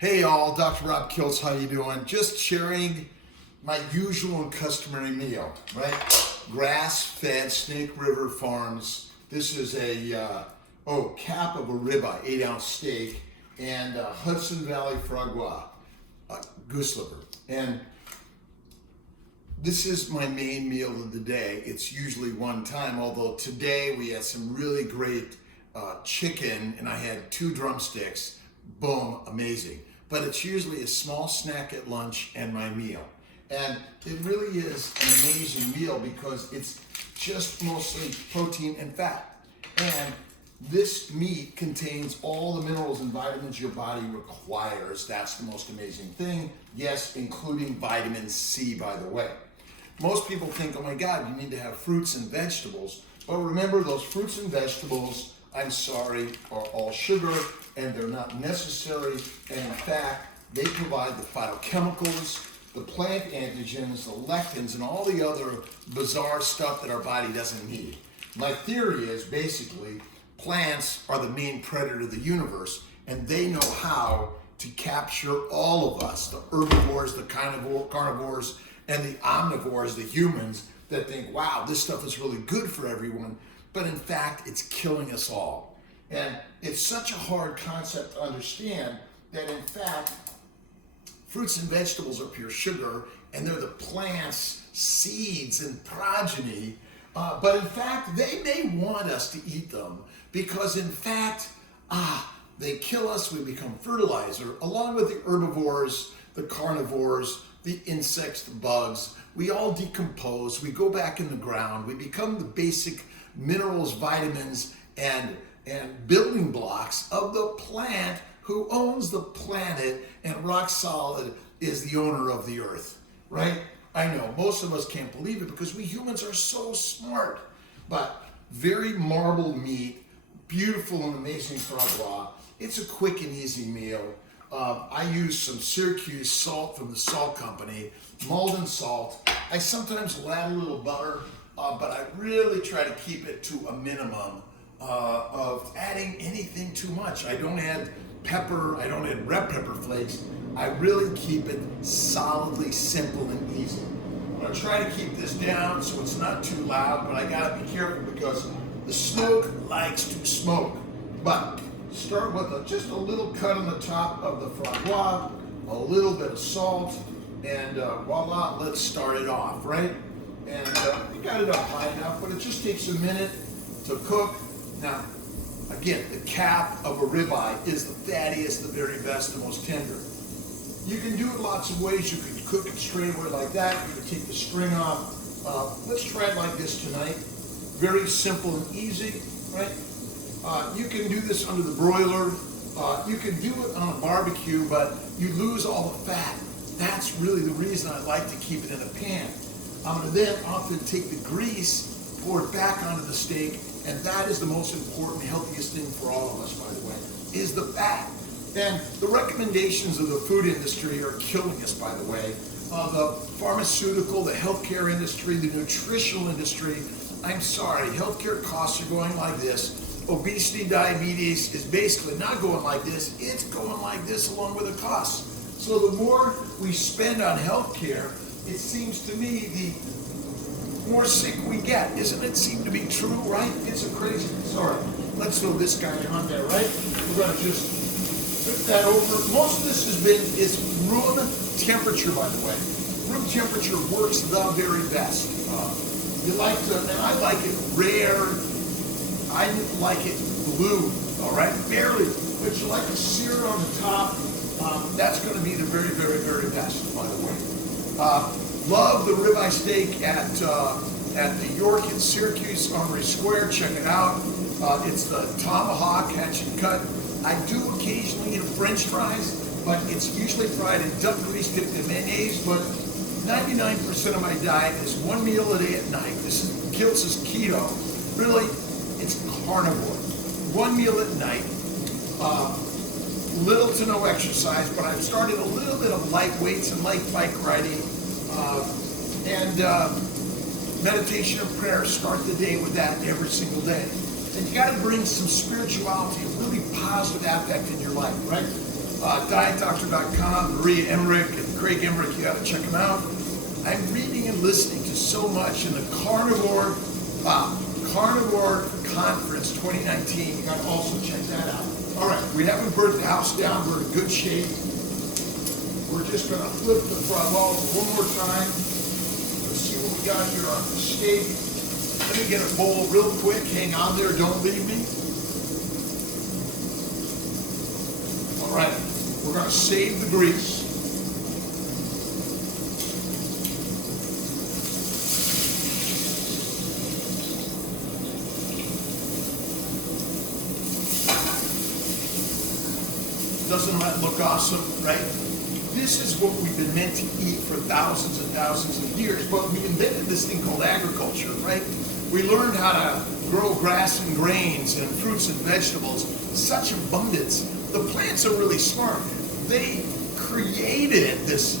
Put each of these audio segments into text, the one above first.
Hey y'all, Dr. Rob Kills, how you doing? Just sharing my usual and customary meal, right? Grass-fed Snake River Farms. This is a cap of a ribeye, 8-ounce steak, and Hudson Valley Foie Gras, goose liver. And this is my main meal of the day. It's usually one time, although today we had some really great chicken, and I had 2 drumsticks. Boom, amazing. But it's usually a small snack at lunch and my meal. And it really is an amazing meal because it's just mostly protein and fat. And this meat contains all the minerals and vitamins your body requires. That's the most amazing thing. Yes, including vitamin C, by the way. Most people think, oh my God, you need to have fruits and vegetables. But remember, those fruits and vegetables, I'm sorry, are all sugar, and they're not necessary. And in fact, they provide the phytochemicals, the plant antigens, the lectins, and all the other bizarre stuff that our body doesn't need. My theory is basically plants are the main predator of the universe, and they know how to capture all of us, the herbivores, the carnivores, and the omnivores, the humans, that think, wow, this stuff is really good for everyone, but in fact, it's killing us all. And it's such a hard concept to understand that in fact, fruits and vegetables are pure sugar, and they're the plant's seeds and progeny, but in fact, they may want us to eat them because in fact, they kill us, we become fertilizer, along with the herbivores, the carnivores, the insects, the bugs. We all decompose, we go back in the ground, we become the basic minerals, vitamins, and building blocks of the plant who owns the planet, and rock solid is the owner of the earth, right? I know, most of us can't believe it because we humans are so smart, but very marble meat, beautiful and amazing foie gras. It's a quick and easy meal. I use some Syracuse salt from the salt company, Malden salt. I sometimes will add a little butter, but I really try to keep it to a minimum of adding anything too much. I don't add pepper, I don't add red pepper flakes. I really keep it solidly simple and easy. I'm gonna try to keep this down so it's not too loud, but I gotta be careful because the smoke likes to smoke. But start with just a little cut on the top of the foie gras, a little bit of salt, and voila, let's start it off, right? And we got it up high enough, but it just takes a minute to cook. Now, again, the cap of a ribeye is the fattiest, the very best, the most tender. You can do it lots of ways. You can cook it straight away like that. You can take the string off. Let's try it like this tonight. Very simple and easy, right? You can do this under the broiler. You can do it on a barbecue, but you lose all the fat. That's really the reason I like to keep it in a pan. I'm going to then often take the grease, pour it back onto the steak, and that is the most important, healthiest thing for all of us, by the way, is the fat. And the recommendations of the food industry are killing us, by the way. The pharmaceutical, the healthcare industry, the nutritional industry, I'm sorry, healthcare costs are going like this. Obesity, diabetes is basically not going like this, it's going like this along with the costs. So the more we spend on healthcare, it seems to me the more sick we get. Doesn't it seem to be true, right? It's a crazy, sorry. Let's throw this guy on there, right? We're gonna just flip that over. Most of this is room temperature, by the way. Room temperature works the very best. You like to, and I like it rare. I like it blue, all right? Barely, but you like to sear it on the top. That's gonna be the very, very, very best, by the way. Love the ribeye steak at the York in Syracuse, Armory Square. Check it out. It's the tomahawk, hatch and cut. I do occasionally eat French fries, but it's usually fried in duck grease dipped in mayonnaise. But 99% of my diet is one meal a day at night. This is Kills' keto. Really, it's carnivore. One meal at night. Little to no exercise, but I've started a little bit of light weights and light bike riding. And meditation and prayer, start the day with that every single day. And you got to bring some spirituality, a really positive affect in your life, right? DietDoctor.com, Maria Emmerich and Craig Emmerich, you gotta check them out. I'm reading and listening to so much in the Carnivore Conference 2019. You gotta also check that out. All right, we haven't burnt the house down. We're in good shape. We're just gonna flip the front wall one more time. Let's see what we got here on the steak. Let me get a bowl real quick. Hang on there, don't leave me. All right, we're gonna save the grease. Doesn't that look awesome, right? This is what we've been meant to eat for thousands and thousands of years, but we invented this thing called agriculture, right? We learned how to grow grass and grains and fruits and vegetables in such abundance. The plants are really smart. They created this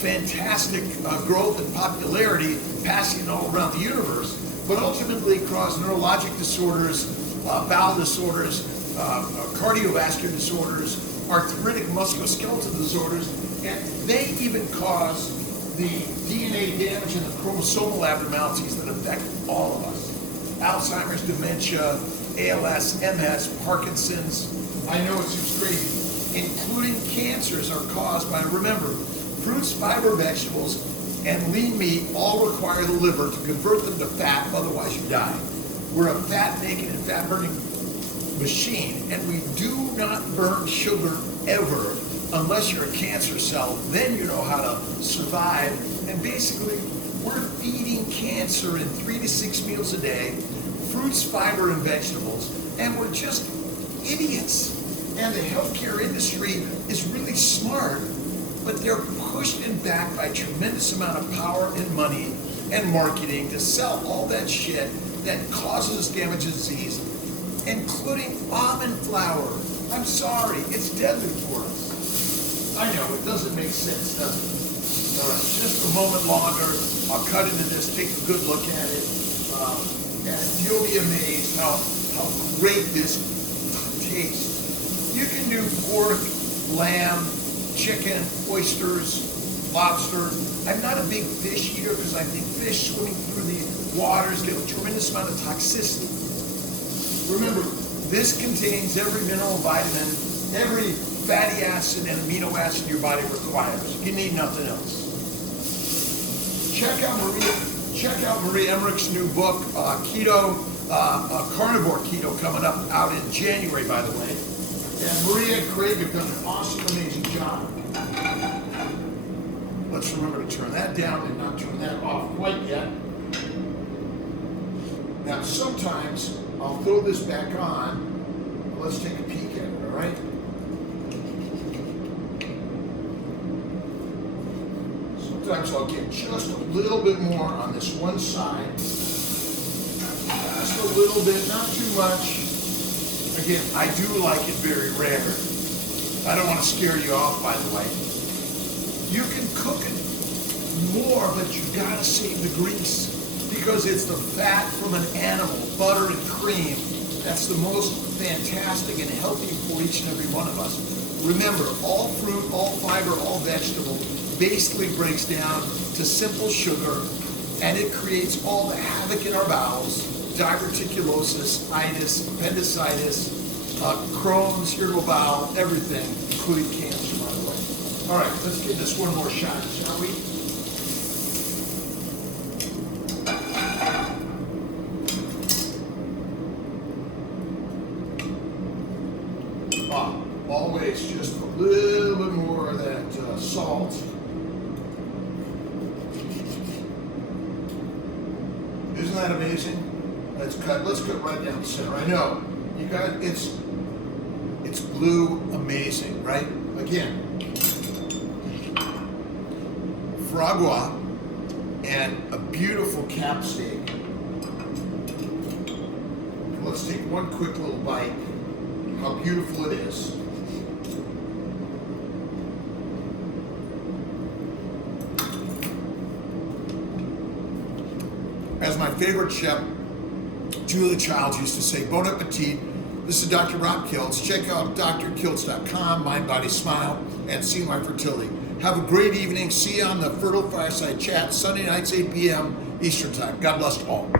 fantastic growth and popularity, passing it all around the universe, but ultimately caused neurologic disorders, bowel disorders, cardiovascular disorders, arthritic musculoskeletal disorders, and they even cause the DNA damage and the chromosomal abnormalities that affect all of us. Alzheimer's, dementia, ALS, MS, Parkinson's. I know it seems crazy. Including cancers are caused by, remember, fruits, fiber, vegetables, and lean meat all require the liver to convert them to fat, otherwise you die. We're a fat-making and fat-burning machine, and we do not burn sugar ever unless you're a cancer cell. Then you know how to survive. And basically, we're feeding cancer in 3 to 6 meals a day, fruits, fiber, and vegetables, and we're just idiots. And the healthcare industry is really smart, but they're pushed and backed by a tremendous amount of power and money and marketing to sell all that shit that causes us damage and disease, including almond flour. I'm sorry, it's deadly for us. I know, it doesn't make sense, does it? All right, just a moment longer. I'll cut into this, take a good look at it, and you'll be amazed how great this tastes. You can do pork, lamb, chicken, oysters, lobster. I'm not a big fish eater because I think fish swimming through the waters get a tremendous amount of toxicity. Remember, this contains every mineral, vitamin, every fatty acid and amino acid your body requires. You need nothing else. Check out Maria Emmerich's new book, Carnivore Keto, coming up out in January, by the way. And Maria and Craig have done an awesome, amazing job. Let's remember to turn that down and not turn that off quite yet. Now, sometimes I'll throw this back on. Let's take a peek at it, all right? Sometimes I'll get just a little bit more on this one side. Just a little bit, not too much. Again, I do like it very rare. I don't want to scare you off, by the way. You can cook it more, but you gotta save the grease because it's the fat from an animal, butter and cream. That's the most fantastic and healthy for each and every one of us. Remember, all fruit, all fiber, all vegetable basically breaks down to simple sugar, and it creates all the havoc in our bowels, diverticulosis, itis, appendicitis, Crohn's, irritable bowel, everything, including cancer, by the way. All right, let's give this one more shot, shall we? Always just a little bit more of that salt. Isn't that amazing? Let's cut right down the center. I know you got it's blue, amazing, right? Again, fragua and a beautiful cap steak. And let's take one quick little bite. How beautiful it is. As my favorite chef, Julia Childs, used to say, bon appetit, This is Dr. Rob Kiltz. Check out drkiltz.com, Mind, Body, Smile, and See My Fertility. Have a great evening. See you on the Fertile Fireside Chat, Sunday nights, 8 p.m. Eastern Time. God bless all.